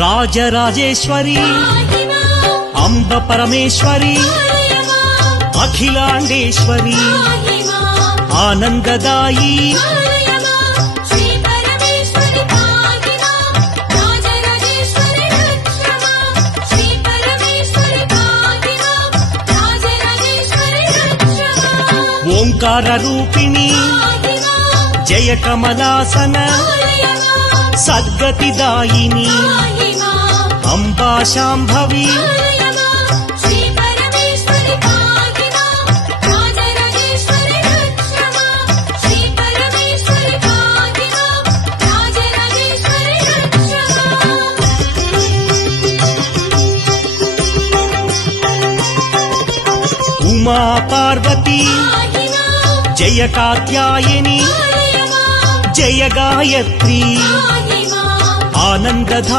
రాజరాజేశ్వరి అంబ పరమేశ్వరి అఖిలాండేశ్వరి ఆనందదాయి ఓంకార రూపిణి జయ కమలాసన సద్గతిదాయిని అంబా శాంభవి ఉమా పార్వతి జయ కాత్యాయని జయ గాయత్రి ఆనందదా